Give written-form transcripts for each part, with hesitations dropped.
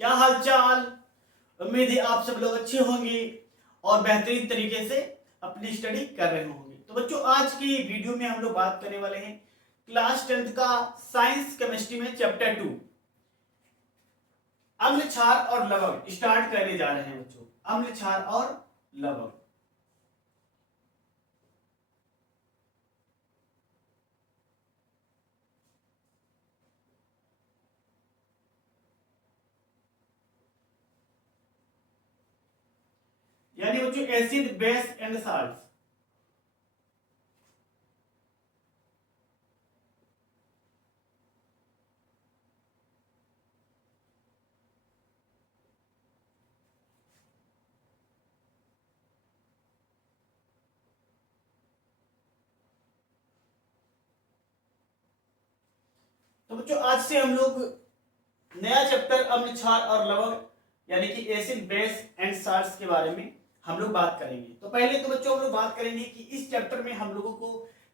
क्या हाल चाल। उम्मीद है आप सब लोग अच्छे होंगे और बेहतरीन तरीके से अपनी स्टडी कर रहे होंगे। तो बच्चों, आज की वीडियो में हम लोग बात करने वाले हैं क्लास 10th का साइंस केमिस्ट्री में चैप्टर 2 अम्ल क्षार और लवण स्टार्ट करने जा रहे हैं बच्चों। अम्ल क्षार और लवण। यानी बच्चों एसिड बेस एंड साल्ट। तो बच्चों, आज से हम लोग नया चैप्टर अम्ल क्षार और लवण यानी कि एसिड बेस एंड साल्ट्स के बारे में हम लोग बात करेंगे। तो पहले तो बच्चों हम लोग बात करेंगे कि इस चैप्टर में हम लोगों को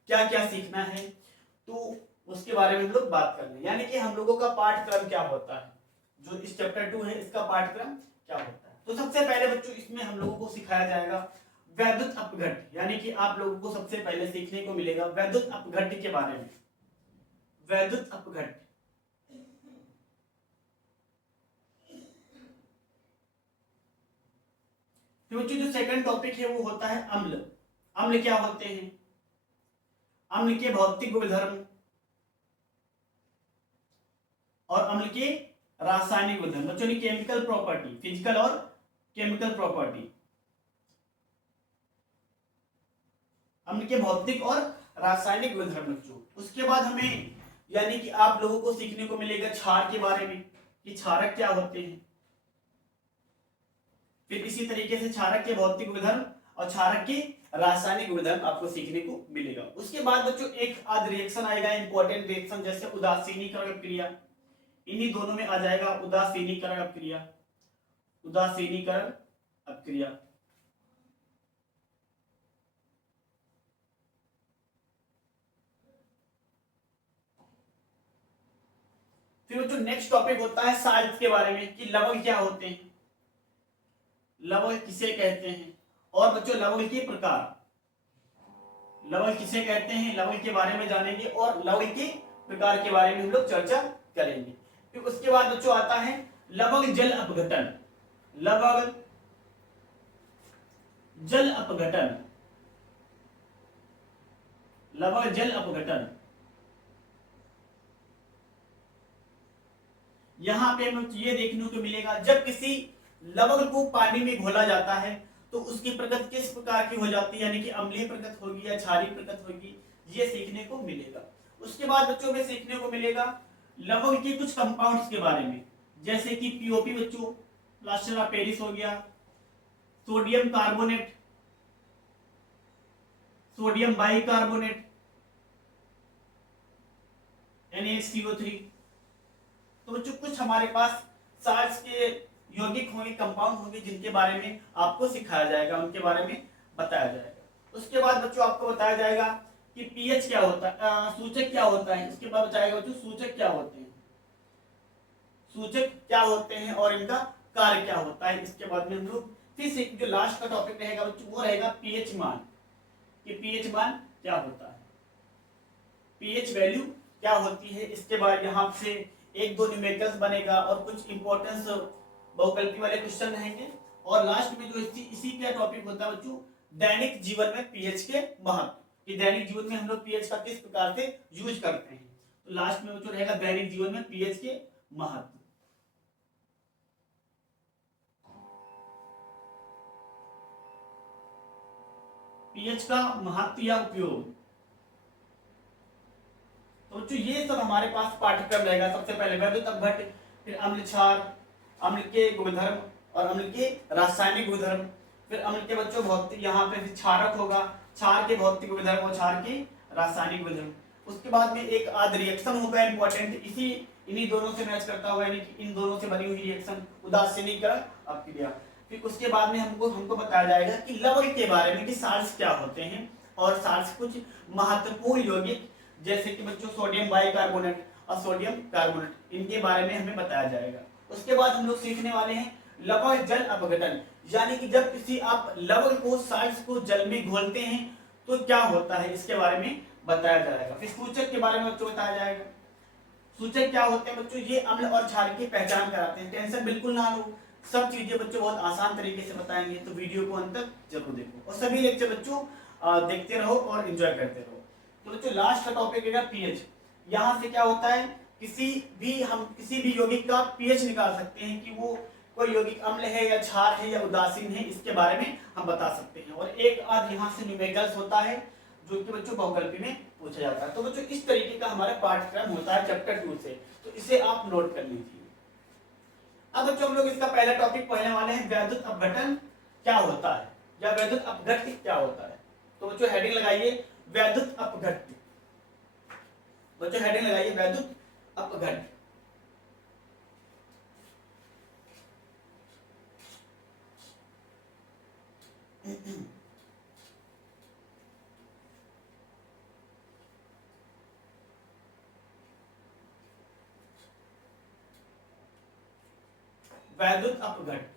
क्या क्या सीखना है, तो उसके बारे में हम लोग बात कर लें। यानी कि हम लोगों का पाठ्यक्रम क्या होता है, जो इस चैप्टर 2 है इसका पाठ्यक्रम क्या होता है। तो सबसे पहले बच्चों इसमें हम लोगों को सिखाया जाएगा वैद्युत अपघट्ट। यानी कि आप लोगों को सबसे पहले सीखने को मिलेगा वैद्युत अपघट्ट के बारे में। वैद्युत अपघट्ट। तो बच्चों जो सेकंड टॉपिक है वो होता है अम्ल। अम्ल क्या होते हैं, अम्ल के भौतिक गुणधर्म और अम्ल के रासायनिक गुणधर्म। बच्चों ने केमिकल प्रॉपर्टी, फिजिकल और केमिकल प्रॉपर्टी। अम्ल के भौतिक और रासायनिक गुणधर्म बच्चों। उसके बाद हमें यानी कि आप लोगों को सीखने को मिलेगा क्षार के बारे में कि क्षारक क्या होते हैं। फिर इसी तरीके से क्षारक के भौतिक गुणधर्म और क्षारक के रासायनिक गुणधर्म आपको सीखने को मिलेगा। उसके बाद बच्चों एक आध रिएक्शन आएगा, इंपॉर्टेंट रिएक्शन, जैसे उदासीनीकरण अपक्रिया। इन्हीं दोनों में आ जाएगा उदासीनीकरण अपक्रिया। उदासीनीकरण अपक्रिया। फिर बच्चों नेक्स्ट टॉपिक होता है साल्ट के बारे में कि लवण क्या होते हैं, लवण किसे कहते हैं, और बच्चों लवण के प्रकार। लवण किसे कहते हैं, लवण के बारे में जानेंगे और लवण के प्रकार के बारे में हम लोग चर्चा करेंगे। फिर उसके बाद बच्चों आता है लवण जल अपघटन। लवण जल अपघटन। लवण जल अपघटन। यहां पे हमें ये देखने को मिलेगा जब किसी लवण को पानी में घोला जाता है तो उसकी प्रकृति किस प्रकार की हो जाती है, यानी कि अम्लीय प्रकृति होगी या क्षारीय प्रकृति होगी, ये सीखने को मिलेगा। उसके बाद बच्चों में सीखने को मिलेगा लवण के कुछ कंपाउंड्स के बारे में, जैसे कि पीओपी बच्चों, प्लास्टर ऑफ पेरिस हो गया, sodium carbonate, sodium bicarbonate, NaCO3। तो बच्चों कुछ हमारे पास साल्ट्स के यौगिक होंगे, कंपाउंड होंगे, जिनके बारे में आपको सिखाया जाएगा, उनके बारे में बताया जाएगा। उसके बाद बच्चों आपको बताया जाएगा कि पीएच क्या होता है, सूचक क्या होता है। इसके बाद बताएगा बच्चों सूचक क्या होते हैं, सूचक क्या होते हैं और इनका कार्य क्या होता है। इसके बाद में हम लोग फिर से जो लास्ट का टॉपिक रहेगा बच्चों वो रहेगा पीएच मान, कि पीएच मान क्या होता है, पीएच वैल्यू क्या होती है। इसके बाद यहाँ से एक दो न्यूमेरिकल्स बनेगा और कुछ इंपॉर्टेंस बहुकल्पी वाले क्वेश्चन रहेंगे। और लास्ट में जो इसी का टॉपिक होता है बच्चों दैनिक जीवन में पीएच के महत्व, कि दैनिक जीवन में हम लोग पीएच का किस प्रकार से यूज करते हैं। तो लास्ट में बच्चों रहेगा दैनिक जीवन में पीएच के महत्व। पीएच का महत्व या उपयोग। तो बच्चों ये सब हमारे पास पाठ्यक्रम रहेगा। सबसे पहले वैद्युत अपघट्ट, फिर अम्ल क्षार, अम्ल के गुणधर्म और अम्ल के रासायनिक गुणधर्म, फिर अम्ल के बच्चों भौतिक, यहाँ पे क्षारक होगा, क्षार के भौतिक गुणधर्म और क्षार के रासायनिक गुणधर्म। उसके बाद में एक आध रिएक्शन होगा इंपॉर्टेंट, इन्हीं दोनों से मैच करता हुआ, यानी कि इन दोनों से बनी हुई रिएक्शन उदासीनीकरण अपक्रिया। फिर उसके बाद में हमको बताया जाएगा कि लवण के बारे में कि साल्ट्स क्या होते हैं और साल्ट्स कुछ महत्वपूर्ण यौगिक, जैसे कि बच्चों सोडियम बाइकार्बोनेट और सोडियम कार्बोनेट, इनके बारे में हमें बताया जाएगा। उसके बाद हम लोग सीखने वाले हैं लवण जल अपघटन, यानी कि जब किसी आप लवण को साल्ट्स को जल में घोलते हैं तो क्या होता है, इसके बारे में बताया जाएगा। फिर सूचक के बारे में बच्चों बताया जाएगा। सूचक क्या होते हैं बच्चों, ये अम्ल और क्षार की पहचान कराते हैं। टेंशन बिल्कुल ना लो, सब चीजें बच्चों बहुत आसान तरीके से बताएंगे, तो वीडियो को अंत तक जरूर देखो और सभी लेक्चर बच्चों देखते रहो और एंजॉय करते रहो। तो बच्चों लास्ट का टॉपिक है पीएच। यहाँ से क्या होता है, हम किसी भी यौगिक का पीएच निकाल सकते हैं कि वो कोई यौगिक अम्ल है या क्षार है या उदासीन है, इसके बारे में हम बता सकते हैं। और एक आध यहाँ से न्यूमेरिकल्स होता है जो कि बच्चों बहुकल्पी में पूछा जाता है। तो बच्चों इस तरीके का हमारा पाठ्यक्रम होता है चैप्टर 2 से, तो इसे आप नोट कर लीजिए। अब बच्चों हम लोग इसका पहला टॉपिक पढ़ने वाले हैं, वैद्युत अपघटन क्या होता है या वैद्युत अपघट्य क्या होता है। तो बच्चों हेडिंग लगाइए वैद्युत अपघट्य। बच्चों हेडिंग लगाइए वैद्युत अपघट्य। वैद्युत अपघट्य।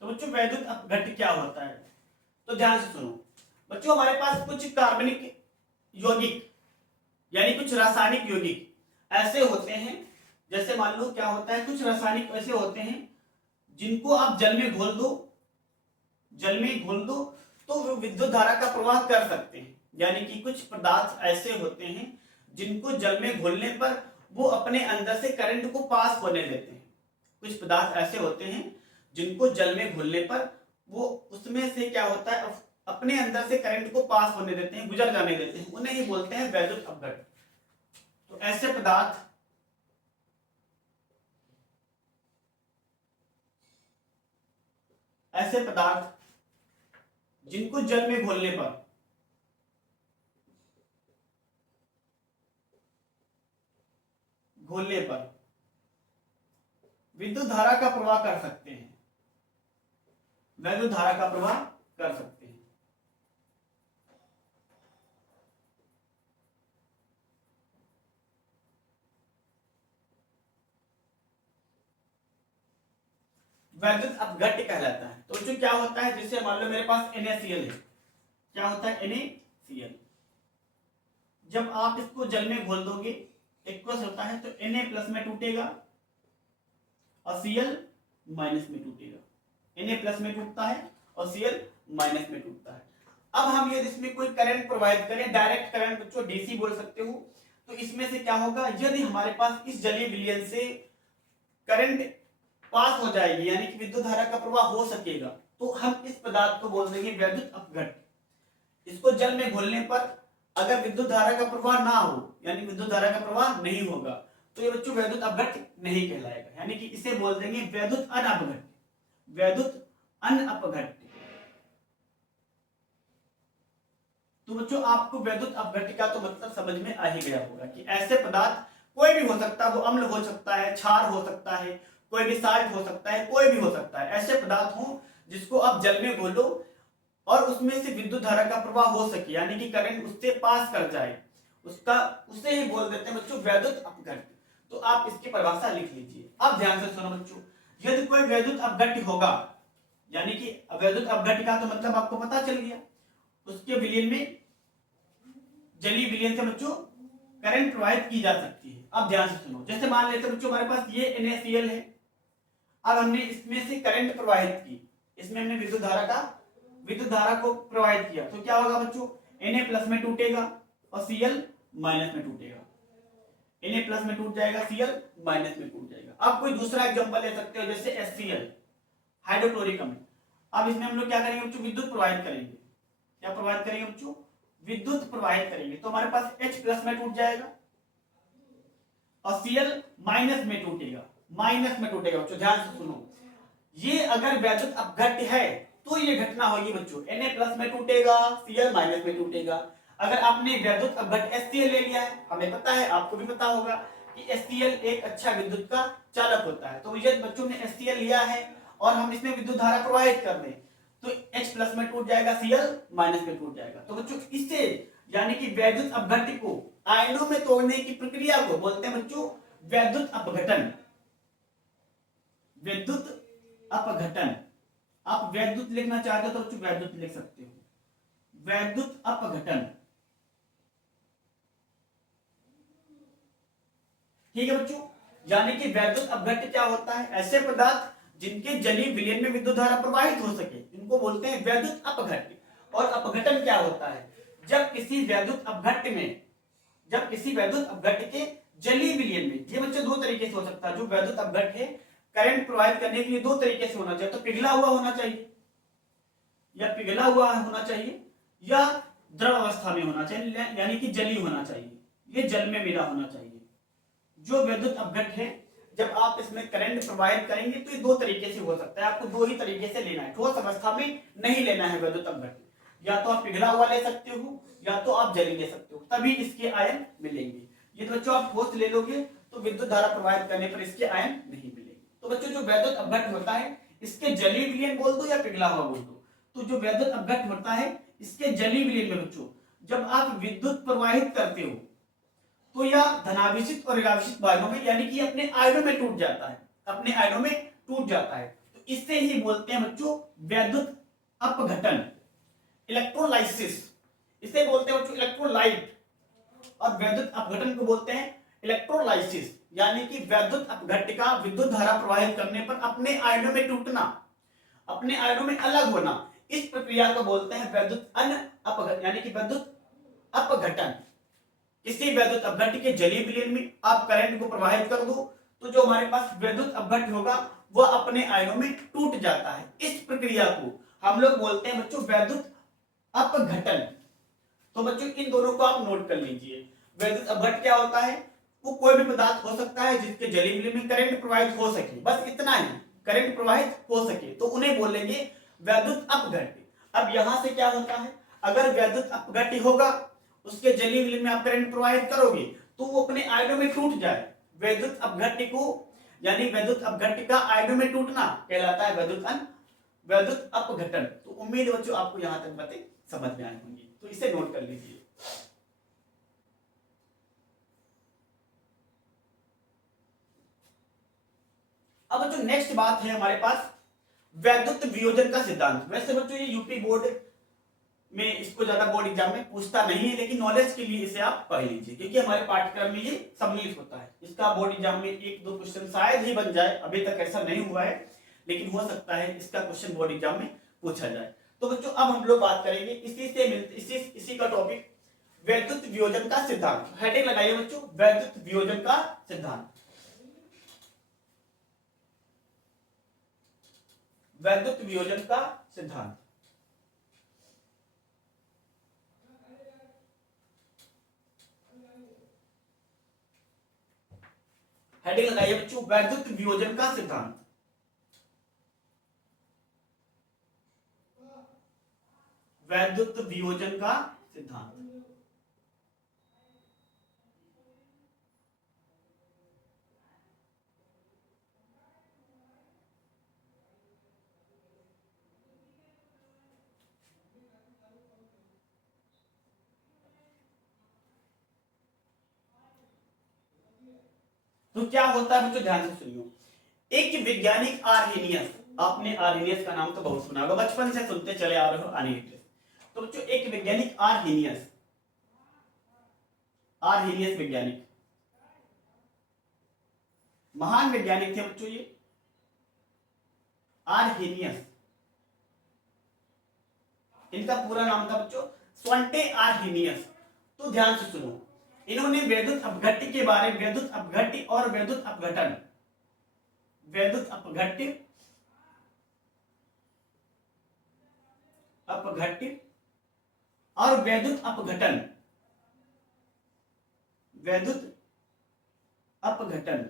तो बच्चों वैद्युत अपघट्य क्या होता है, तो ध्यान से सुनो। बच्चों हमारे पास कुछ कार्बनिक यौगिक यानी कुछ रासायनिक यौगिक ऐसे होते हैं, जैसे मान लो क्या होता है, कुछ रासायनिक ऐसे होते हैं जिनको आप जल में घोल दो तो वो विद्युत धारा का प्रवाह कर सकते हैं। यानी कि कुछ पदार्थ ऐसे होते हैं जिनको जल में घोलने पर वो अपने अंदर से करंट को पास होने देते हैं। कुछ पदार्थ ऐसे होते हैं जिनको जल में घोलने पर वो उसमें से क्या होता है, अपने अंदर से करंट को पास होने देते हैं, गुजर जाने देते हैं, उन्हें ही बोलते हैं वैद्युत अपघट्य। तो ऐसे पदार्थ जिनको जल में घोलने पर विद्युत धारा का प्रवाह कर सकते हैं, वैद्युत धारा का प्रवाह कर सकते हैं। वैद्युत अपघट्य कहलाता है। तो जो क्या होता है, जैसे मान लो मेरे पास NaCl है, क्या होता है NaCl, जब आप इसको जल में घोल दोगे एक्वस होता है तो Na प्लस में टूटेगा और Cl माइनस में टूटेगा। Na प्लस में टूटता है और Cl माइनस में टूटता है। अब हम यदि इसमें कोई करंट प्रोवाइड करें, डायरेक्ट करंट बच्चों डीसी बोल सकते हो, तो इसमें से क्या होगा, यदि हमारे पास इस जलीय विलयन से करंट पास हो जाएगी यानी कि विद्युत धारा का प्रवाह हो सकेगा, तो हम इस पदार्थ को बोल देंगे वैद्युत अपघट्य। इसको जल में घोलने पर अगर विद्युत धारा का प्रवाह ना हो यानी विद्युत धारा का प्रवाह नहीं होगा तो ये बच्चों वैद्युत अपघट्य नहीं कहलाएगा, यानी कि इसे बोल देंगे वैद्युत अनअपघट्य। वैद्युत अनअपघट्य। तो बच्चों आपको वैद्युत अपघट्य का तो मतलब समझ में आ ही गया होगा कि ऐसे पदार्थ कोई भी हो सकता है, वो अम्ल हो सकता है, क्षार हो सकता है, कोई भी साल्ट हो सकता है, कोई भी हो सकता है, ऐसे पदार्थ हो जिसको आप जल में घोलो और उसमें से विद्युत धारा का प्रवाह हो सके यानी कि करंट उससे पास कर जाए, उसे ही बोल देते हैं बच्चों वैद्युत अपघट्य। तो आप इसकी परिभाषा लिख लीजिए। अब ध्यान से सुनो बच्चों, यदि कोई वैद्युत अपघट्य होगा यानी कि वैद्युत अपघट्य का तो मतलब आपको पता चल गया, उसके विलयन में जलीय विलयन से बच्चों करंट प्रवाहित की जा सकती है। अब ध्यान से सुनो, जैसे मान लेते बच्चों हमारे पास ये NaCl है, अब हमने इसमें से करंट प्रवाहित की, इसमें हमने विद्युत धारा को प्रवाहित किया, तो क्या होगा बच्चों, Na प्लस में टूटेगा और Cl माइनस में टूटेगा। Na प्लस में टूट जाएगा, Cl माइनस में टूट जाएगा। अब कोई दूसरा एग्जांपल ले सकते हो, जैसे HCl हाइड्रोक्लोरिक अम्ल। अब इसमें हम लोग क्या करेंगे बच्चों, विद्युत प्रवाहित करेंगे। क्या प्रवाहित करेंगे बच्चों, विद्युत प्रवाहित करेंगे, तो हमारे पास H प्लस में टूट जाएगा और Cl माइनस में टूटेगा, बच्चों ध्यान से सुनो। ये अगर वैद्युत अपघट्य है तो ये घटना होगी बच्चों, Na प्लस में टूटेगा, Cl माइनस में टूटेगा। अगर आपने वैद्युत अपघट्य HCl ले लिया है, हमें पता है, आपको भी पता होगा कि HCl एक अच्छा विद्युत का चालक होता है। तो यदि बच्चों ने HCl लिया है और हम इसमें विद्युत धारा प्रवाहित कर दें तो H प्लस में टूट जाएगा, Cl माइनस में टूट जाएगा। तो बच्चों इससे यानी कि वैद्युत अपघट्य को आयनों में तोड़ने की प्रक्रिया को बोलते हैं बच्चों वैद्युत अपघटन। विद्युत अपघटन। आप वैद्युत लिखना चाहते हो तो बच्चों वैद्युत लिख सकते हो, वैद्युत अपघटन। ठीक है बच्चों, यानी कि वैद्युत अपघट्य क्या होता है? ऐसे पदार्थ जिनके जलीय विलयन में विद्युत धारा प्रवाहित हो सके इनको बोलते हैं वैद्युत अपघट्य। और अपघटन क्या होता है? जब किसी वैद्युत अपघट्य में, जब किसी वैद्युत अपघट्य के जलीय विलयन में, ये बच्चे दो तरीके से हो सकता है। जो वैद्युत अपघट्य है करंट प्रवाहित करने के लिए दो तरीके से होना चाहिए, तो पिघला हुआ होना चाहिए या पिघला हुआ होना चाहिए या द्रव अवस्था में होना चाहिए, यानी कि जलीय होना चाहिए, ये जल में मिला होना चाहिए। जो वैद्युत अपघट्य है जब आप इसमें करंट प्रवाहित करेंगे तो ये दो तरीके से हो सकता है, आपको दो ही तरीके से लेना है। ठोस अवस्था में नहीं लेना है वैद्युत अपघट्य, या तो आप पिघला हुआ ले सकते हो या तो आप जली ले सकते हो, तभी इसके आयन मिलेंगे। ये तो बच्चों आप ठोस ले लोगे तो विद्युत धारा प्रवाहित करने पर इसके आयन नहीं मिलेंगे। तो बच्चों जो वैद्युत अपघट्य होता है इसके जलीय विलयन बोल दो या पिघला हुआ बोल दो, तो जो वैद्युत अपघट्य होता है इसके जलीय विलयन में बच्चों जब आप विद्युत प्रवाहित करते हो तो यह धनावेशित और ऋणावेशित भागों में यानी कि अपने आयनों में टूट जाता है, अपने आयनों में टूट जाता है। तो इससे ही बोलते हैं बच्चों वैद्युत अपघटन, इलेक्ट्रोलाइसिस। इसे बोलते हैं बच्चों इलेक्ट्रोलाइट, और वैद्युत अपघटन को बोलते हैं इलेक्ट्रोलाइसिस, यानी कि वैद्युत अपघट्य का विद्युत धारा प्रवाहित करने पर अपने आयनों में टूटना, अपने आयनों में अलग होना, इस प्रक्रिया को बोलते हैं वैद्युत अपघटन, यानी कि वैद्युत अपघटन। किसी वैद्युत अपघट्य के जलीय विलयन में आप करंट को प्रवाहित कर दो तो जो हमारे पास वैद्युत अपघट्य होगा वह अपने आयनों में टूट जाता है। इस प्रक्रिया को हम लोग बोलते हैं बच्चों वैद्युत अपघटन। तो बच्चों इन दोनों को आप नोट कर लीजिए। वैद्युत अपघट्य क्या होता है? वो कोई भी पदार्थ हो सकता है जिसके जलीय विलयन में करंट प्रवाहित हो सके, बस इतना ही, करंट प्रवाहित हो सके तो उन्हें बोलेंगे वैद्युत अपघट्य। अब यहां से क्या होता है, अगर वैद्युत अपघट्य होगा उसके जलीय विलयन में आप करंट प्रवाहित करोगे तो वो अपने आयनों में टूट जाए। वैद्युत अपघट्य को यानी वैद्युत अपघट्य का आयनों में टूटना कहलाता है वैद्युत अपघटन। तो उम्मीद है बच्चों आपको यहां तक बातें समझ में आई होंगी, तो इसे नोट कर लीजिए। अब बच्चों नेक्स्ट बात है हमारे पास वैद्युत वियोजन का सिद्धांत। वैसे बच्चों ये यूपी बोर्ड में इसको ज्यादा बोर्ड एग्जाम में पूछता नहीं है, लेकिन नॉलेज के लिए इसे आप पढ़ लीजिए क्योंकि हमारे पाठ्यक्रम में ये सम्मिलित होता है। इसका बोर्ड एग्जाम में एक दो क्वेश्चन शायद ही बन जाए, अभी तक ऐसा नहीं हुआ है लेकिन हो सकता है इसका क्वेश्चन बोर्ड एग्जाम में पूछा जाए। तो बच्चों अब हम लोग बात करेंगे इसी का टॉपिक वैद्युत वियोजन का सिद्धांत। हेडिंग लगाइए बच्चों वैद्युत वियोजन का सिद्धांत। वैद्युत वियोजन का सिद्धांत। हेडिंग लगाइए बच्चों वैद्युत वियोजन का सिद्धांत। वैद्युत वियोजन का सिद्धांत। तो क्या होता है बच्चों ध्यान से सुनियो। एक वैज्ञानिक आर्हेनियस, आपने आर्हेनियस का नाम तो बहुत सुना होगा, बचपन से सुनते चले आ रहे हो आर्हेनियस। तो बच्चों एक वैज्ञानिक आर्हेनियस, आर्हेनियस वैज्ञानिक महान वैज्ञानिक थे बच्चों ये आर्हेनियस। इनका पूरा नाम था बच्चों स्वंटे आर्हेनियस। तो ध्यान से सुनो, इन्होंने वैद्युत अपघट्य के बारे में, वैद्युत अपघट्य और वैद्युत अपघटन, वैद्युत अपघट्य अपघट्य और वैद्युत अपघटन, वैद्युत अपघटन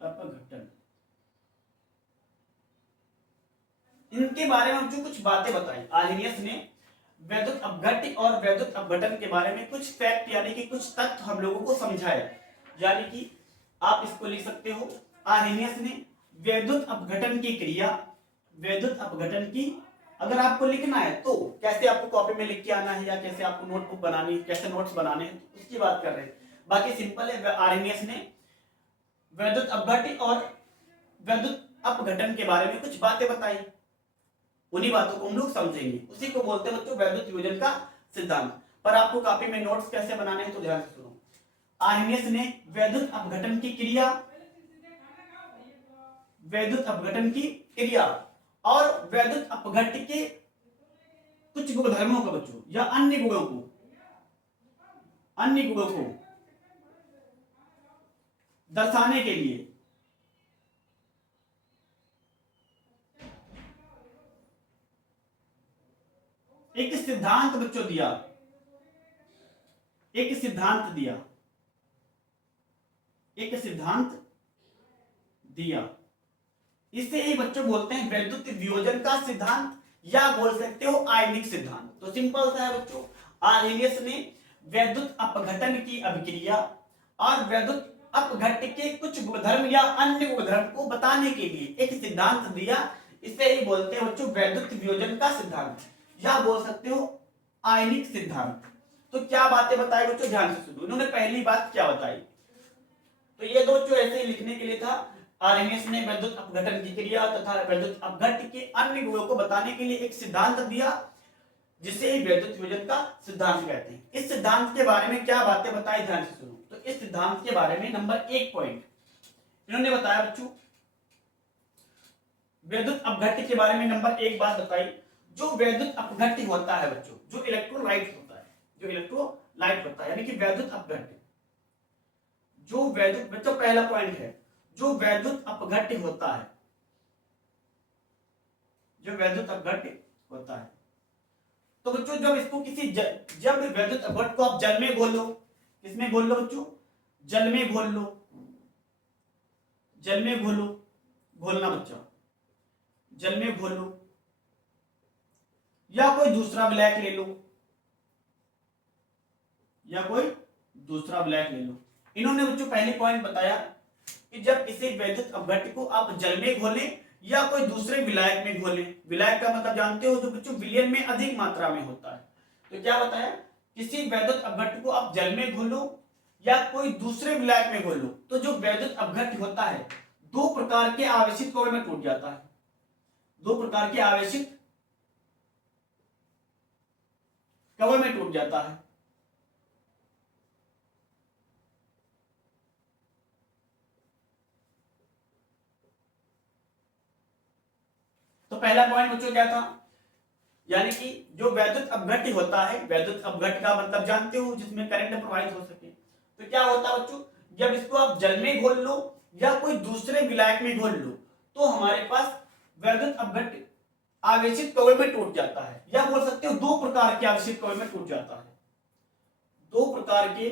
अपघटन इनके बारे में जो कुछ बातें बताई आर्हेनियस ने। वैद्युत अपघट्य और वैद्युत अपघटन के बारे में कुछ फैक्ट यानी कि कुछ तथ्य हम लोगों को समझाए। यानी कि आप इसको लिख सकते हो, आर्हेनियस ने वैद्युत अपघटन की क्रिया, वैद्युत अपघटन की, अगर आपको लिखना है तो कैसे आपको कॉपी में लिख के आना है या कैसे आपको नोटबुक बनानी है, कैसे नोट्स बनाने हैं, उसकी बात कर रहे हैं। बाकी सिंपल है, आर्हेनियस ने वैद्युत अपघट्य और वैद्युत अपघटन के बारे में कुछ बातें बताई, उन्हीं बातों को हम लोग समझेंगे। उसी को बोलते हैं बच्चों वैद्युत विभजन का सिद्धांत। पर आपको कॉपी में नोट्स कैसे बनाने हैं तो ध्यान से सुनो। आर्हेनियस ने वैद्युत अपघटन की क्रिया, वैद्युत अपघटन की क्रिया और वैद्युत अपघट्य के कुछ गुणधर्मों का बच्चों या अन्य गुणों को दर्शाने के लिए एक सिद्धांत बच्चों दिया, एक सिद्धांत दिया, एक सिद्धांत दिया। इसे ही बच्चों बोलते हैं वैद्युत वियोजन का सिद्धांत या बोल सकते हो आयनिक सिद्धांत। तो सिंपल सा है बच्चों, आर्हेनियस ने वैद्युत अपघटन की अभिक्रिया और वैद्युत अपघट्य के कुछ गुणधर्म या अन्य गुणधर्म को बताने के लिए एक सिद्धांत दिया। इसे ही बोलते हैं बच्चों वैद्युत वियोजन का सिद्धांत या बोल सकते हो आयनिक सिद्धांत। तो क्या बातें बताई बच्चों, ध्यान से सुनो। इन्होंने पहली बात क्या बताई, तो ये दो जो ऐसे ही लिखने के लिए था, आर्हेनियस ने वैद्युत अपघटन की क्रिया तथा वैद्युत अपघट्य के अन्य गुणों को बताने के लिए एक सिद्धांत दिया जिसे वैद्युत वियोजन का सिद्धांत कहते हैं। इस सिद्धांत के बारे में क्या बातें बताई, ध्यान से सुनो। तो इस सिद्धांत के बारे में नंबर 1 पॉइंट इन्होंने बताया बच्चों, वैद्युत अपघट्य के बारे में नंबर 1 बात बताई, जो वैद्युत अपघट्य होता है बच्चों, जो इलेक्ट्रोलाइट होता है, जो इलेक्ट्रोलाइट होता है यानी कि वैद्युत अपघट्य, जो वैद्युत बच्चों पहला पॉइंट है, जो वैद्युत अपघट्य होता है, जो वैद्युत अपघट्य होता है। तो बच्चों जब इसको किसी जब वैद्युत अपघट्य को आप जल में घोल लो, किसमें घोल लो बच्चों, जल में घोल लो, जल में घोलो, घोलना बच्चा, जल में घोलो या कोई दूसरा ब्लैक ले लो, या कोई दूसरा ब्लैक ले लो। इन्होंने बच्चों पहले पॉइंट बताया कि जब किसी वैद्युत अपघट्य को आप जल में घोलें या कोई दूसरे विलायक में घोलें, विलायक का मतलब जानते हो जो बच्चों विलयन में अधिक मात्रा में होता है। तो क्या बताया, किसी वैद्युत अपघट्य को आप जल में घोलो या कोई दूसरे विलायक में घोलो, तो जो वैद्युत अपघट्य होता है दो प्रकार के आवेशित कवों में टूट जाता है, दो प्रकार के आवेशित कवों में टूट जाता है। तो पहला पॉइंट बच्चों क्या था, यानी कि जो वैद्युत अपघट्य होता है, वैद्युत अपघट्य का मतलब जानते हो जिसमें करंट प्रवाहित हो सके। तो क्या होता है बच्चों, जब इसको आप जल में घोल लो या कोई दूसरे विलायक में घोल लो तो हमारे पास वैद्युत अपघट्य आवेशित कवों में टूट जाता है, या बोल सकते हो दो प्रकार के आवेशित कवों में टूट जाता है, दो प्रकार के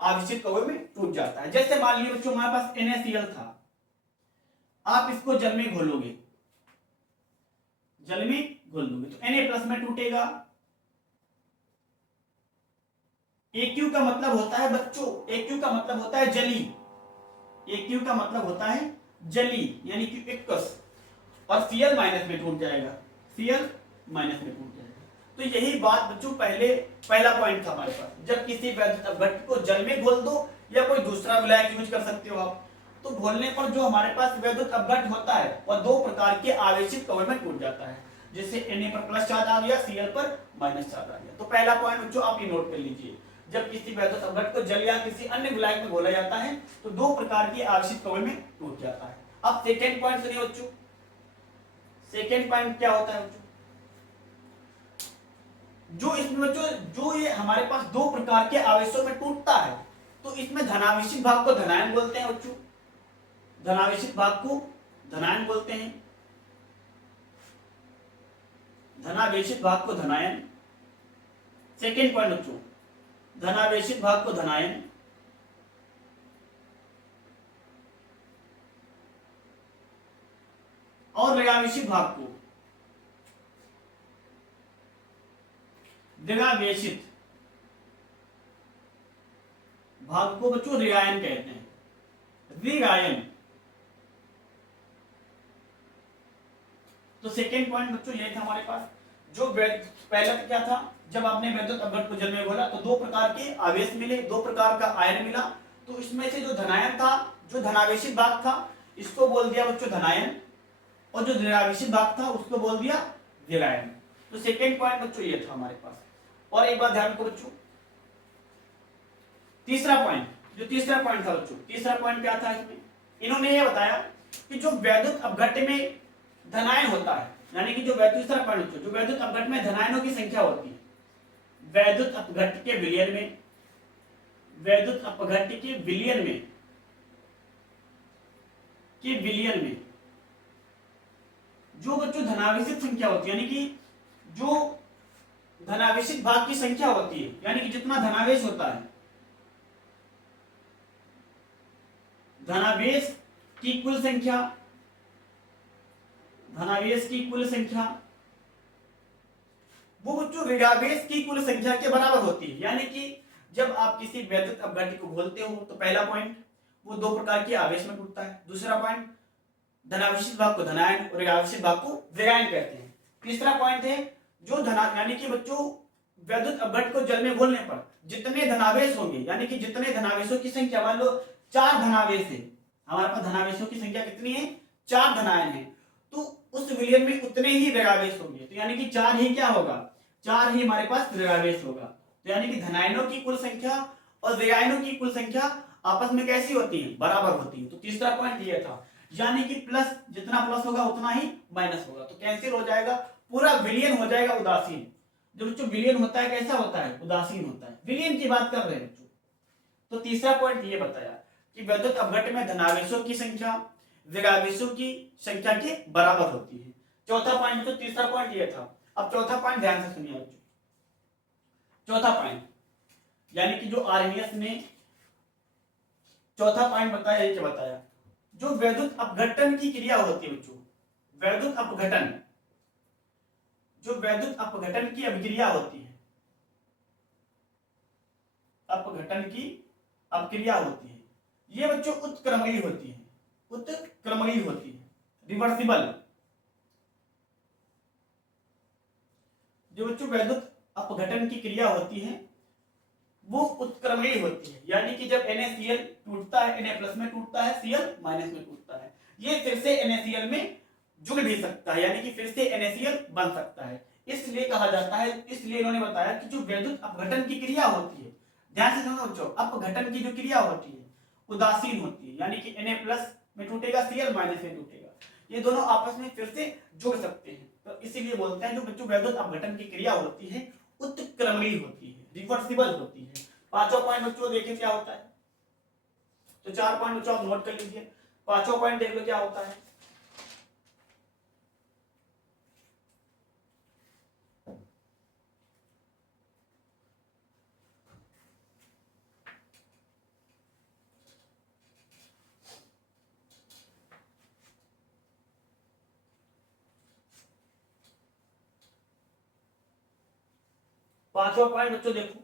आवेशित कवों में टूट जाता है। जैसे मान लीजिए बच्चों हमारे पास NaCl था, आप इसको जल में घोलोगे, जल में घोल दोगे तो Na+ में टूटेगा। AQ का मतलब होता है बच्चों, AQ का मतलब होता है जली, AQ का मतलब होता है जली यानी कि एक्वस, और Cl- में टूट जाएगा, Cl- में टूट जाएगा। तो यही बात बच्चों पहला पॉइंट था हमारे पास, जब किसी वैद्युत अपघट्य को जल में घोल दो या कोई दूसरा विलायक यूज कर सकते हो आप, तो घोलने पर जो हमारे पास वैद्युत अपघट्य होता है वह दो प्रकार के आवेशित कवों में टूट जाता है, जैसे Na पर प्लस चार्ज आ गया, Cl पर माइनस चार्ज आ गया। तो पहला पॉइंट बच्चों आप ये नोट कर लीजिए, जब किसी वैद्युत अपघट्य को जल या किसी अन्य विलायक में घोला जाता है तो दो प्रकार के आवेशित कवों में टूट जाता है। अब सेकेंड पॉइंट सुनिए बच्चों, सेकेंड पॉइंट क्या होता है बच्चों, जो इसमें जो ये हमारे पास दो प्रकार के आवेशों में टूटता है तो इसमें धनावेशित भाग को धनायन बोलते हैं बच्चों, धनावेशित भाग को धनायन बोलते हैं, धनावेशित भाग को धनायन। सेकेंड पॉइंट बच्चों, धनावेशित भाग को धनायन और ऋणावेशित भाग को दृढ़ावेशित भाग को बच्चों ऋणायन कहते हैं, ऋणायन। तो सेकेंड पॉइंट बच्चों ये था हमारे पास। जो पहला तो क्या था, जब आपने वैद्युत अपघट को जल में घोला तो दो प्रकार के आवेश मिले, दो प्रकार का आयन मिला। तो इसमें से जो धनायन था, जो धनावेशित भाग था, इसको बोल दिया बच्चों धनायन, और जो ऋणावेशित भाग था उसको बोल दिया ऋणायन। तो सेकेंड पॉइंट बच्चों ये था हमारे पास। और एक बात ध्यान रखो बच्चों, तीसरा पॉइंट, जो तीसरा पॉइंट था बच्चों, तीसरा पॉइंट क्या था इसमें, इन्होंने ये बताया कि जो वैद्युत अपघट्य में धनायन होता है, यानी कि जो तीसरा पॉइंट जो वैद्युत अपघट्य में धनायनों की संख्या होती है, वैद्युत अपघट्य के विलयन में, वैद्युत अपघट्य के विलयन में, जो बच्चों धनावेशित संख्या होती है, यानी कि जो धनावेशित भाग की संख्या होती है, यानी कि जितना धनावेश होता है, धनावेश की कुल संख्या, धनावेश की कुल संख्या वो बच्चों ऋणावेश की कुल संख्या के बराबर होती है। यानी कि जब आप किसी वैद्युत अपघट्य को घोलते हो तो पहला पॉइंट वो दो प्रकार के आवेश में टूटता है, दूसरा पॉइंट धनावेशित भाग को धनायन और ऋणावेशित भाग को ऋणायन कहते हैं। तीसरा पॉइंट है जो यानी कि बच्चों वैद्युत अपघट्य को जल में घोलने पर जितने धनावेश होंगे, यानी कि जितने धनावेशों की संख्या, मान लो 4 धनावेश है, हमारे पास धनावेशों की संख्या कितनी है, 4 धनायन है, तो उस विलयन में उतने ही ऋणावेश होंगे। तो यानी कि 4 ही क्या होगा, 4 ही हमारे पास ऋणावेश होगा। तो यानी कि धनायनों की कुल संख्या और ऋणायनों की कुल संख्या आपस में कैसी होती है, बराबर होती है। तो तीसरा पॉइंट ये था, यानी कि प्लस, जितना प्लस होगा उतना ही माइनस होगा, तो कैंसिल हो जाएगा, पूरा विलयन हो जाएगा उदासीन। जो बच्चों विलयन होता है कैसा होता है, उदासीन होता है, विलयन की बात कर रहे हैं बच्चों। तो तीसरा पॉइंट ये बताया कि वैद्युत अपघट्य में धनावेशों की संख्या ऋणावेशों की संख्या के बराबर होती है। चौथा पॉइंट, तो तीसरा पॉइंट ये था। अब चौथा पॉइंट ध्यान से सुनिए बच्चों, चौथा पॉइंट यानी कि जो आर्नियस ने चौथा पॉइंट बताया, ये क्या बताया, जो वैद्युत अपघटन की क्रिया होती है बच्चों, वैद्युत अपघटन, जो वैद्युत अपघटन की अभिक्रिया होती है, अपघटन की अपक्रिया होती है, ये बच्चों उत्क्रमणीय होती है, उत्क्रमणीय होती है, रिवर्सिबल। जो बच्चों वैद्युत अपघटन की क्रिया होती है वो उत्क्रमणीय होती है, यानी कि जब NaCl टूटता है, Na+ में टूटता है, Cl- में टूटता है, ये फिर से NaCl में जुड़ भी सकता है, यानी कि फिर से NaCl बन सकता है। इसलिए कहा जाता है, इसलिए इन्होंने बताया कि जो वैद्युत अपघटन की क्रिया होती है, ध्यान से समझो बच्चों, अपघटन की जो क्रिया होती है उदासीन होती है, यानी कि Na+ में टूटेगा, Cl- में टूटेगा, ये दोनों आपस में फिर से जुड़ सकते हैं। तो इसीलिए बोलते हैं जो बच्चों वैद्युत अपघटन की क्रिया होती है उत्क्रमणीय होती है, रिवर्सिबल होती है। पांचों पॉइंट बच्चों देखें क्या होता है, तो 4 पॉइंट बच्चों आप नोट कर लीजिए, पांचों पॉइंट देख लो क्या होता है। पांचों पॉइंट बच्चों देखो,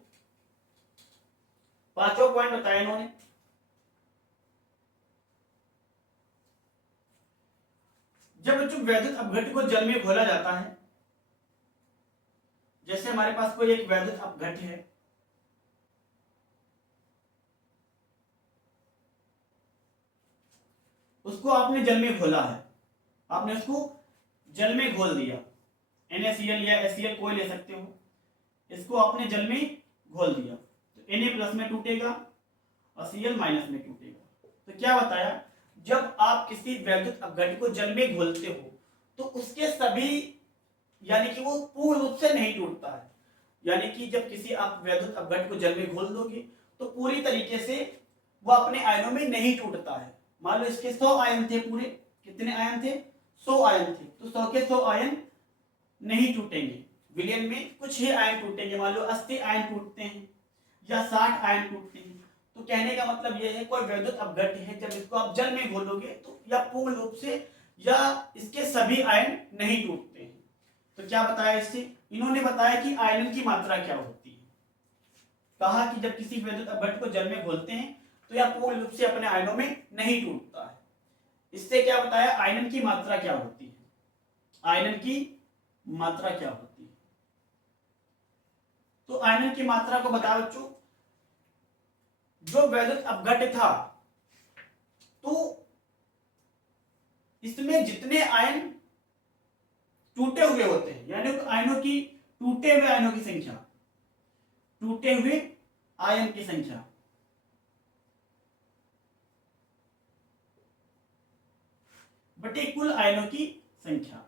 पांचों पॉइंट बताए इन्होंने। जब बच्चों वैद्युत अपघट्य को जल में घोला जाता है, जैसे हमारे पास कोई एक वैद्युत अपघट्य है, उसको आपने जल में घोला है, आपने उसको जल में घोल दिया, NaCl या HCl कोई ले सकते हो, इसको आपने जल में घोल दिया, तो Na+ में टूटेगा और Cl- में टूटेगा। तो क्या बताया, जब आप किसी वैद्युत अपघट्य को जल में घोलते हो तो उसके सभी, यानी कि वो पूर्ण रूप से नहीं टूटता है, यानी कि जब किसी आप वैद्युत अपघट्य को जल में घोल दोगे तो पूरी तरीके से वो अपने आयनों में नहीं टूटता है। मान लो इसके 100 आयन थे, पूरे कितने आयन थे, 100 आयन थे, तो 100 के 100 आयन नहीं टूटेंगे, विलयन में कुछ ही आयन टूटेंगे, मान लो 80 आयन टूटते हैं या 60 आयन टूटते हैं। तो कहने का मतलब यह है, कोई वैद्युत अपघट्य है, जब इसको आप जल में घोलोगे तो या पूर्ण रूप से या इसके सभी आयन नहीं टूटते हैं। तो क्या बताया इससे, इन्होंने बताया कि आयनन की मात्रा क्या होती है। कहा कि जब किसी वैद्युत अपघट्य को जल में घोलते हैं तो यह पूर्ण रूप से अपने आयनों में नहीं टूटता है। इससे क्या बताया, आयनन की मात्रा क्या होती है, आयनन की मात्रा क्या होती है। तो आयनन की मात्रा को बताया बच्चों, जो वैद्युत अपघट्य था तो इसमें जितने आयन टूटे हुए होते हैं, यानी आयनों की, टूटे हुए आयनों की संख्या, टूटे हुए आयन की संख्या बटे कुल आयनों की संख्या,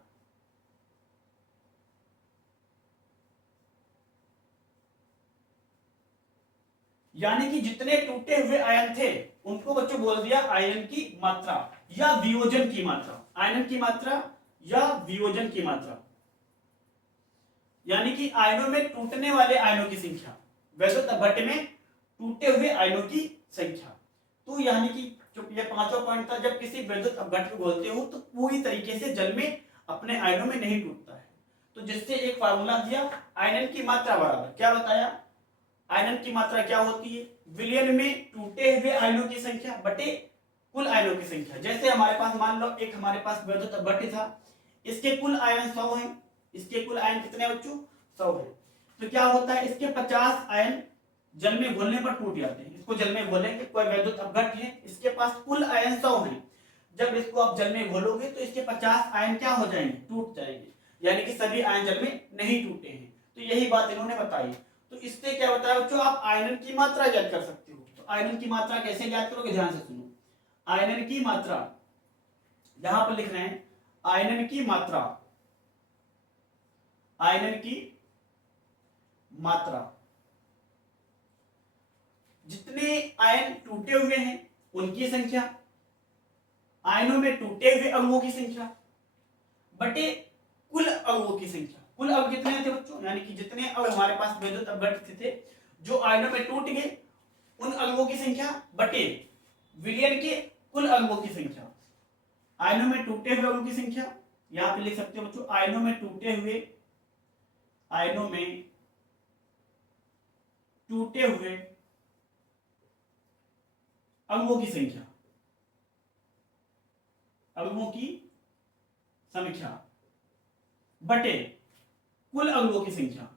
यानी कि जितने टूटे हुए आयन थे उनको बच्चों बोल दिया आयन की मात्रा या वियोजन की मात्रा, आयनन की मात्रा या वियोजन की मात्रा, यानी कि आयनों में टूटने वाले आयनों की संख्या, वैद्युत अपघट्य में टूटे हुए आयनों की संख्या। तो यानी कि जो ये पांचवा पॉइंट था, जब किसी वैद्युत अपघट्य को घोलते हो तो पूरी तरीके से जल में अपने आयनों में नहीं टूटता है। तो जिससे एक फार्मूला दिया, आयनन की मात्रा बराबर क्या बताया, आयनन की मात्रा क्या होती है, विलयन में टूटे हुए आयनों की संख्या बटे कुल आयनों की संख्या। जैसे हमारे पास मान लो एक हमारे पास वैद्युत अपघट्य था, इसके कुल आयन 100 हैं, इसके कुल आयन कितने बच्चों, 100 हैं। तो क्या होता है, इसके 50 आयन जल में घोलने पर टूट जाते हैं। इसको जल में घोलेंगे, कोई वैद्युत अपघट्य है, इसके पास कुल आयन 100 हैं, जब इसको आप जल में घोलोगे तो इसके 50 आयन क्या हो जाएंगे, टूट जाएंगे, यानी कि सभी आयन जल में नहीं टूटे हैं। तो यही बात इन्होंने बताई। तो इससे क्या बताया बच्चों, आप आयनन की मात्रा ज्ञात कर सकते हो। तो आयनन की मात्रा कैसे ज्ञात करोगे, ध्यान से सुनो। आयनन की मात्रा, यहां पर लिख रहे हैं आयनन की मात्रा, आयनन की मात्रा, जितने आयन टूटे हुए हैं उनकी संख्या, आयनों में टूटे हुए अणुओं की संख्या बटे कुल अणुओं की संख्या। कुल अणु कितने थे बच्चों, यानी कि जितने अणु हमारे पास वैद्युत अपघट्य थे जो आयनों में टूट गए, उन अणुओं की संख्या बटे विलयन के कुल अणुओं की संख्या। आयनों में टूटे हुए अणुओं की संख्या यहां पे लिख सकते हो बच्चों, आयनों में टूटे हुए, आयनों में टूटे हुए अणुओं की संख्या, अणुओं की संख्या बटे कुल अणुओं की संख्या,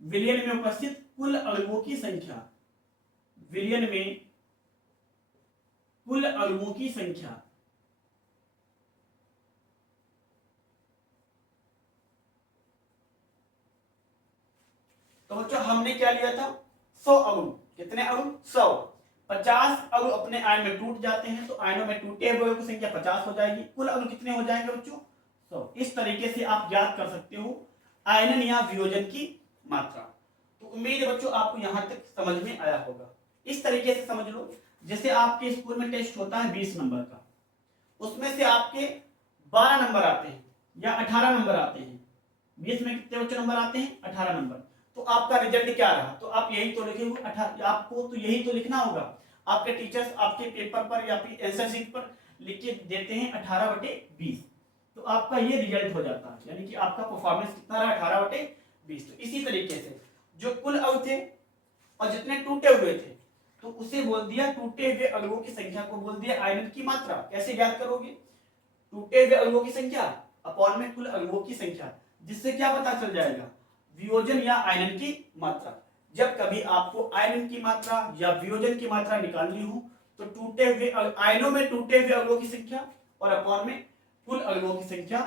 विलयन में उपस्थित कुल अणुओं की संख्या, विलयन में कुल अणुओं की संख्या। तो बच्चों हमने क्या लिया था, 100 अणु, कितने अणु, 100, 50 अणु अपने आयन में टूट जाते हैं तो आयनों में टूटे हुए की संख्या 50 हो जाएगी, कुल अणु कितने हो जाएंगे बच्चों, 100। इस तरीके से आप ज्ञात कर सकते हो आयनन या वियोजन की मात्रा। तो उम्मीद है बच्चों आपको यहां तक समझ में आया होगा। इस तरीके से समझ लो, जैसे आपके स्कूल में टेस्ट होता है 20 नंबर का, उसमें से आपके 12 नंबर आते हैं या 18 नंबर आते हैं, 20 में कितने बच्चों नंबर आते हैं, 18 नंबर। तो आपका रिजल्ट क्या रहा, तो आप यही तो लिखेंगे, आपको तो यही तो लिखना होगा। आपके टीचर्स आपके पेपर पर या फिर आंसर शीट पर लिख के देते हैं 18/20, तो आपका ये रिजल्ट हो जाता है, यानी कि आपका परफॉर्मेंस कितना रहा, 18/20। तो इसी तरीके से जो कुल अणु थे और जितने टूटे हुए थे तो उसे बोल दिया, टूटे हुए अणुओं की संख्या को बोल दिया आयनन की मात्रा। कैसे ज्ञात करोगे, टूटे हुए अणुओं की संख्या अपॉन में कुल अणुओं की संख्या, जिससे क्या पता चल जाएगा, वियोजन या आयनन की मात्रा। जब कभी आपको आयनन की मात्रा या वियोजन की मात्रा निकालनी हो तो टूटे हुए आयनों में टूटे हुए अणुओं की संख्या और अपॉन में कुल अणुओं की संख्या,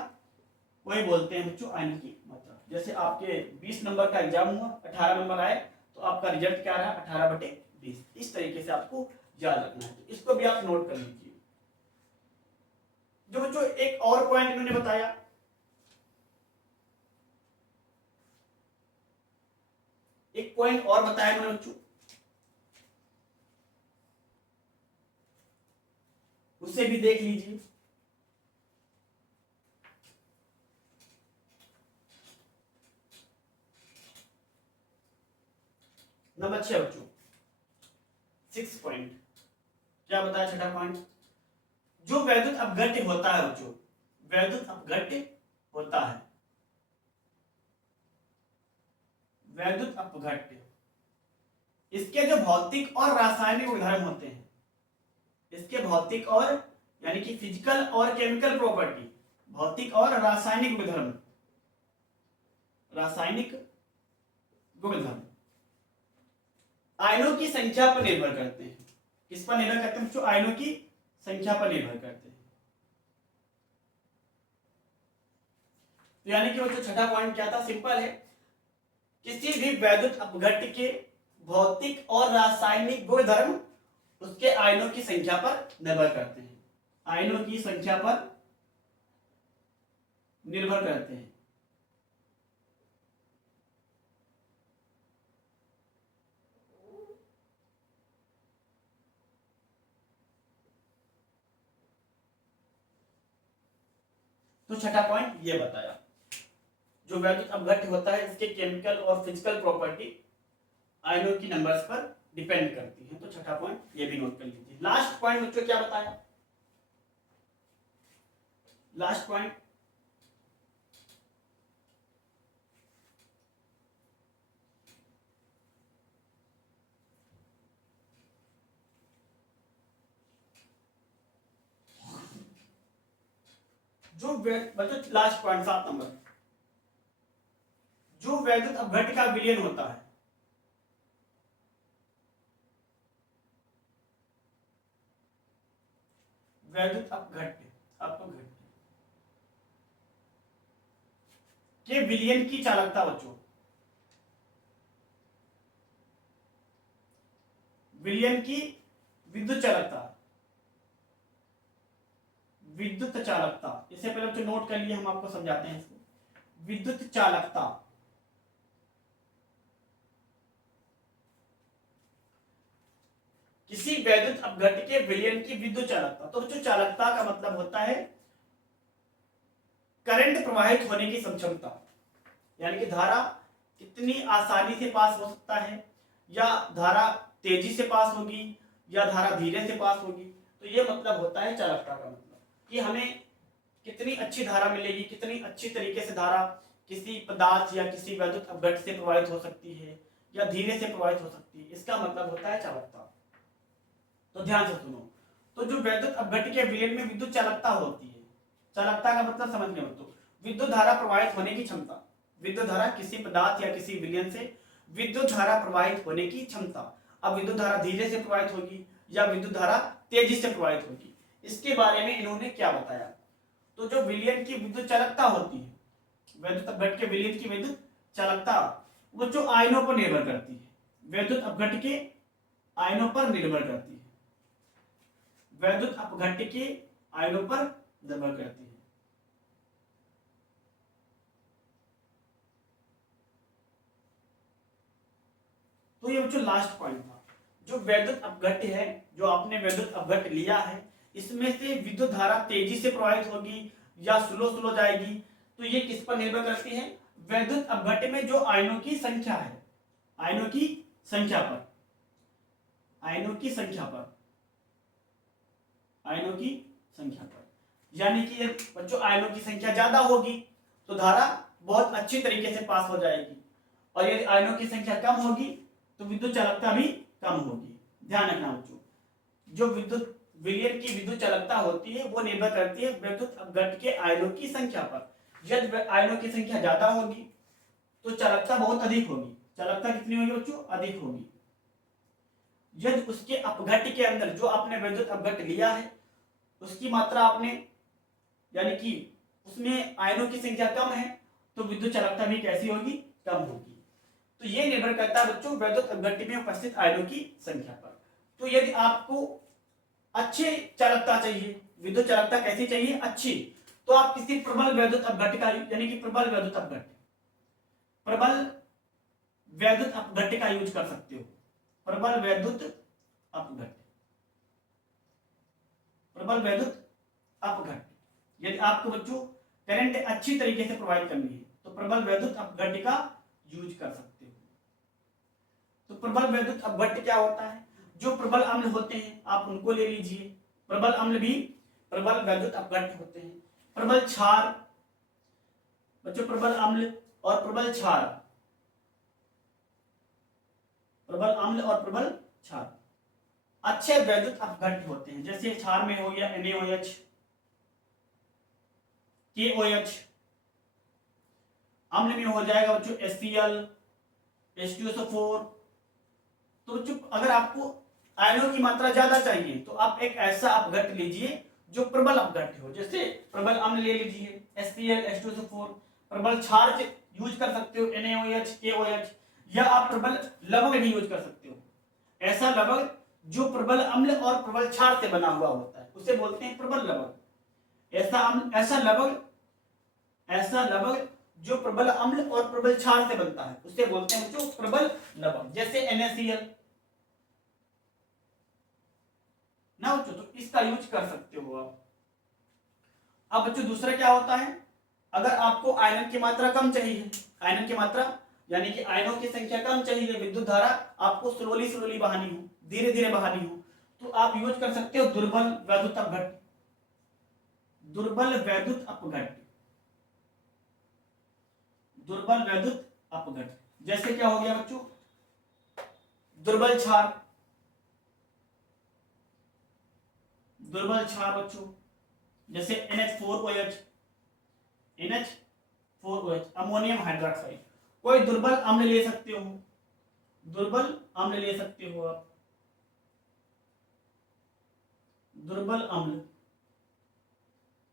वही बोलते हैं बच्चों आयनन की मात्रा। जैसे आपके 20 नंबर का एग्जाम हुआ, 18 नंबर आए तो आपका रिजल्ट क्या रहा, 18/20। इस तरीके से आपको याद रखना है, तो इसको भी आप नोट कर लीजिए। जो बच्चों एक और पॉइंट इन्होंने बताया, एक पॉइंट और बताया मैंने बच्चों, उसे भी देख लीजिए। नंबर 6 बच्चों, 6 पॉइंट क्या बताया, छठा पॉइंट, जो वैद्युत अपघट्य होता है बच्चों, वैद्युत अपघट्य होता है वैद्युत अपघट्य, इसके जो भौतिक और रासायनिक गुणधर्म होते हैं, इसके भौतिक और यानी कि फिजिकल और केमिकल प्रॉपर्टी, भौतिक और रासायनिक गुणधर्म, रासायनिक गुणधर्म आयनों की संख्या पर निर्भर करते हैं। किस पर निर्भर करते हैं बच्चों? आयनों की संख्या पर निर्भर करते हैं। तो यानी कि वो जो छठा पॉइंट क्या था, सिंपल है, किसी भी वैद्युत अपघट्य के भौतिक और रासायनिक गुणधर्म उसके आयनों की संख्या पर निर्भर करते हैं, आयनों की संख्या पर निर्भर करते हैं। तो छठा पॉइंट ये बताया, जो वैद्युत अपघट्य होता है इसके केमिकल और फिजिकल प्रॉपर्टी आयनों की नंबर्स पर डिपेंड करती है। तो छठा पॉइंट ये भी नोट कर लीजिए। लास्ट पॉइंट बच्चों क्या बताया? लास्ट पॉइंट जो बच्चों लास्ट पॉइंट 7 नंबर, जो वैद्युत अपघट्य का विलयन होता है, वैद्युत अपघट्य के विलयन की चालकता बच्चों, विलयन की विद्युत चालकता, विद्युत चालकता, इससे पहले बच्चों नोट कर लिए, हम आपको समझाते हैं इसको। विद्युत चालकता किसी वैद्युत अपघट्य के विलयन की विद्युत चालकता। तो बच्चों चालकता का मतलब होता है करंट प्रवाहित होने की क्षमता, यानी कि धारा कितनी आसानी से पास हो सकता है, या धारा तेजी से पास होगी या धारा धीरे से पास होगी। तो ये मतलब होता है चालकता का मतलब, कि हमें कितनी अच्छी धारा मिलेगी, कितनी अच्छी तरीके से धारा किसी पदार्थ या किसी वैद्युत अपघट्य से प्रवाहित हो सकती है या धीरे से प्रवाहित हो सकती है, इसका मतलब होता है चालकता। तो ध्यान से सुनो, तो जो वैद्युत अपघट्य के विलयन में विद्युत चालकता होती है, चालकता का मतलब समझने में, तो विद्युत धारा प्रवाहित होने की क्षमता, विद्युत धारा किसी पदार्थ या किसी विलयन से विद्युत धारा प्रवाहित होने की क्षमता। अब विद्युत धारा धीरे से प्रवाहित होगी या विद्युत धारा तेजी से प्रवाहित होगी, इसके बारे में इन्होंने क्या बताया। तो जो विलयन की विद्युत चालकता होती है, वैद्युत अपघट्य के विलयन की विद्युत चालकता, वो जो आयनों पर निर्भर करती है, वैद्युत अपघट्य के आयनों पर निर्भर करती है, वैद्युत अपघट्य के आयनों पर निर्भर करती है। तो ये बच्चों लास्ट पॉइंट था, जो वैद्युत अपघट्य है, जो आपने वैद्युत अपघट्य लिया है, इसमें से विद्युत धारा तेजी से प्रवाहित होगी या स्लो स्लो जाएगी, तो ये किस पर निर्भर करती है? वैद्युत अपघट्य में जो आयनों की संख्या है, आयनों की संख्या पर, आयनों की संख्या पर, आयनों की संख्या पर। यानी कि बच्चों आयनों की संख्या ज्यादा होगी तो धारा बहुत अच्छी तरीके से पास हो जाएगी, और यदि आयनों की संख्या कम होगी तो विद्युत चालकता भी कम होगी। ध्यान रखना बच्चों, जो विद्युत विलयन की विद्युत चालकता होती है वो निर्भर करती है वैद्युत अपघट्य के आयनों की संख्या पर। यदि आयनों की संख्या ज्यादा होगी तो चालकता बहुत अधिक होगी। चालकता कितनी होगी बच्चों? अधिक होगी। यदि उसके अपघट्य के अंदर जो आपने वैद्युत अपघट्य लिया है उसकी मात्रा आपने, यानी कि उसमें आयनों की संख्या कम है, तो विद्युत चालकता भी कैसी होगी? कम होगी। तो ये निर्भर करता है बच्चों वैद्युत अपघट्य में उपस्थित आयनों की संख्या पर। तो यदि आपको अच्छी चालकता चाहिए, विद्युत चालकता कैसी चाहिए? अच्छी, तो आप किसी प्रबल वैद्युत अपघट्य का, यानी कि प्रबल वैद्युत अपघट्य, प्रबल वैद्युत अपघट्य का यूज कर सकते हो। प्रबल वैद्युत अपघट्य, प्रबल वैद्युत अपघट्य। यदि आपको बच्चों करंट अच्छी तरीके से प्रोवाइड करनी है तो प्रबल वैद्युत अपघट्य का यूज कर सकते हो। तो प्रबल वैद्युत अपघट्य क्या होता है? जो प्रबल अम्ल होते हैं आप उनको ले लीजिए, प्रबल अम्ल भी प्रबल वैद्युत अपघट्य होते हैं। प्रबल क्षार बच्चों, प्रबल अम्ल और प्रबल क्षार, प्रबल अम्ल और प्रबल क्षार अच्छे वैद्युत अपघट्य होते हैं। जैसे क्षार में हो गया NaOH, KOH, अम्ल में हो जाएगा बच्चों HCl, H2SO4। तो बच्चों अगर आपको आयनों की मात्रा ज्यादा चाहिए तो आप एक ऐसा अपघट्य लीजिए जो प्रबल अपघट्य हो। जैसे प्रबल अम्ल ले लीजिए HCl, H2SO4। प्रबल क्षार यूज कर सकते हो NaOH, KOH, या आप प्रबल लवण भी यूज कर सकते हो। ऐसा लवण जो प्रबल अम्ल और प्रबल क्षार से बना हुआ होता है उसे बोलते हैं प्रबल लवण। ऐसा लवण जो प्रबल अम्ल और प्रबल क्षार से बनता है उसे बोलते हैं बच्चों प्रबल लवण। जैसे NaCl ना बच्चों, तो इसका यूज कर सकते हो आप। अब बच्चों दूसरा क्या होता है, अगर आपको आयनन की मात्रा कम चाहिए, आयनन की मात्रा यानी कि आयनों की संख्या कम चाहिए, विद्युत धारा आपको स्लोली बहानी हो, धीरे धीरे बहानी हो, तो आप यूज कर सकते हो दुर्बल वैद्युत अपघट्य। दुर्बल वैद्युत अपघट्य, दुर्बल वैद्युत अपघट्य जैसे क्या हो गया बच्चों, दुर्बल क्षार, दुर्बल क्षार बच्चों जैसे NH4OH, अमोनियम हाइड्रोक्साइड। कोई दुर्बल अम्ल ले सकते हो, दुर्बल अम्ल ले सकते हो आप, दुर्बल अम्ल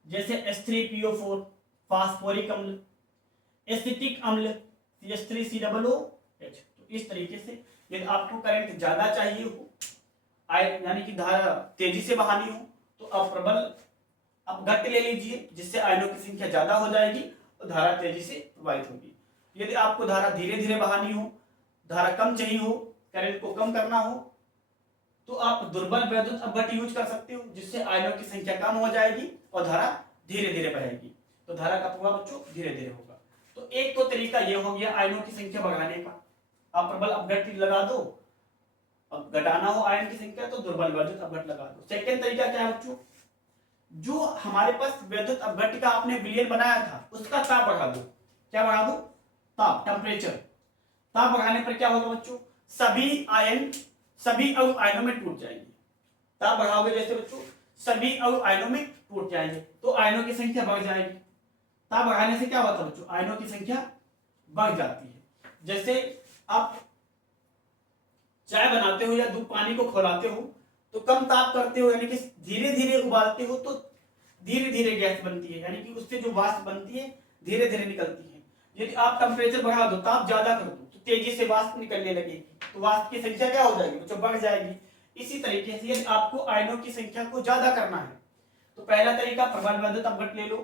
जैसे H3PO4, फास्फोरिक अम्ल, एसिटिक अम्ल CH3COOH। तो इस तरीके से यदि आपको करंट ज्यादा चाहिए हो, यानी कि धारा तेजी से बहानी हो, तो आप प्रबल अपघट्य ले लीजिए जिससे आयनों की संख्या ज्यादा हो जाएगी और धारा तेजी से प्रवाहित होगी। यदि आपको धारा धीरे धीरे बहानी हो, धारा कम चाहिए हो, करंट को कम करना हो, तो आप दुर्बल वैद्युत अपघट्य यूज कर सकते हो जिससे आयनों की संख्या कम हो जाएगी और धारा धीरे धीरे बहेगी, तो धारा का प्रवाह बच्चों धीरे धीरे होगा। तो एक तो तरीका यह हो गया आयनों की संख्या बढ़ाने का, आप प्रबल अपघट्य लगा दो, अब घटाना हो आयन की संख्या तो दुर्बल वैद्युत अपघट्य लगा दो। सेकंड तरीका क्या है बच्चों, जो हमारे पास वैद्युत अपघट्य का आपने विलयन बनाया था उसका ताप बढ़ा दो। क्या बढ़ा दो? ताप, टेम्परेचर। ताप बढ़ाने पर क्या होगा बच्चों, सभी अणु आयनों में टूट जाएंगे। ताप बढ़ाओगे जैसे बच्चों सभी अणु आयनों में टूट जाएंगे तो आयनों की संख्या बढ़ जाएगी। ताप बढ़ाने से क्या होता है बच्चों, आयनों की संख्या बढ़ जाती है। जैसे आप चाय बनाते हो या दूध पानी को खौलाते हो तो कम ताप करते हो, यानी कि धीरे धीरे उबालते हो तो धीरे धीरे गैस बनती है, यानी कि उससे जो वाष्प बनती है धीरे धीरे निकलती है। यदि आप टेम्परेचर बढ़ा दो, ताप ज्यादा कर दो, तो तेजी से वाष्प निकलने लगेगी, तो वाष्प की संख्या क्या हो जाएगी बच्चों, बढ़ जाएगी। इसी तरीके से यदि आपको आयनों की संख्या को ज्यादा करना है तो पहला तरीका प्रबल वैद्युत अपघट्य ले लो,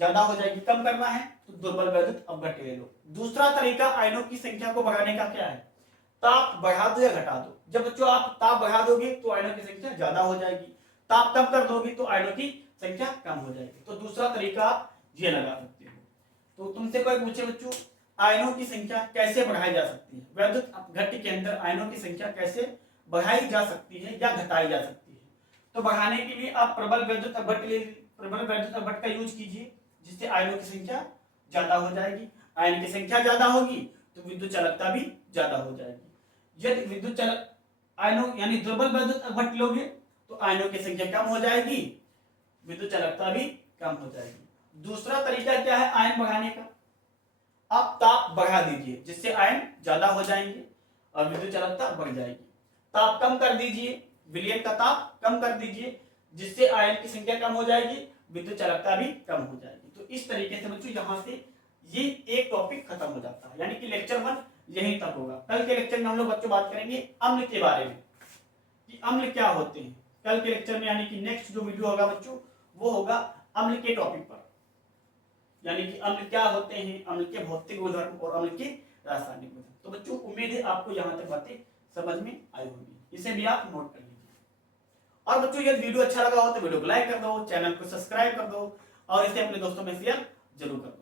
ज्यादा हो जाएगी। कम करना है तो दुर्बल वैद्युत अपघट्य ले लो। दूसरा तरीका आयनों की संख्या को बढ़ाने का क्या है, ताप बढ़ा दो या घटा दो। जब बच्चों आप ताप बढ़ा दोगे तो आयनों की संख्या ज्यादा हो जाएगी, ताप कम कर दोगे तो आयनों की संख्या कम हो जाएगी। तो दूसरा तरीका आप ये लगा सकते हो। तो तुमसे कोई पूछे बच्चों आयनों की संख्या कैसे बढ़ाई जा सकती है, वैद्युत अपघट्य के अंदर आयनों की संख्या कैसे बढ़ाई जा सकती है या घटाई जा सकती है, तो बढ़ाने के लिए आप प्रबल वैद्युत अपघट्य का यूज कीजिए जिससे आयनों की संख्या ज्यादा हो जाएगी। आयन की संख्या ज्यादा होगी तो विद्युत चालकता भी ज्यादा हो जाएगी। यदि विद्युत चालक आयनों यानी दुर्बल वैद्युत अपघट्य लोगे तो आयनों की संख्या कम हो जाएगी, विद्युत चालकता भी कम हो जाएगी। दूसरा तरीका क्या है आयन बढ़ाने का, आप ताप बढ़ा दीजिए जिससे आयन ज्यादा हो जाएंगे और विद्युत चालकता बढ़ जाएगी। ताप कम कर दीजिए, विलयन का ताप कम कर दीजिए जिससे आयन की संख्या कम हो जाएगी, विद्युत चालकता भी कम हो जाएगी। तो इस तरीके से बच्चों यहां से ये एक टॉपिक खत्म हो जाता है, यानी कि लेक्चर 1 यहीं तक होगा। कल के लेक्चर में हम लोग बच्चों बात करेंगे अम्ल के बारे में कि अम्ल क्या होते हैं। कल के लेक्चर में यानी कि नेक्स्ट जो वीडियो होगा बच्चों वो होगा अम्ल के टॉपिक पर, यानी कि अम्ल क्या होते हैं, अम्ल के भौतिक गुणधर्म और अम्ल के रासायनिक गुणधर्म। तो बच्चों उम्मीद है आपको यहाँ तक बातें समझ में आई होगी, इसे भी आप नोट कर लीजिए। और बच्चों यदि वीडियो अच्छा लगा हो तो वीडियो को लाइक कर दो, चैनल को सब्सक्राइब कर दो और इसे अपने दोस्तों में शेयर जरूर कर दो।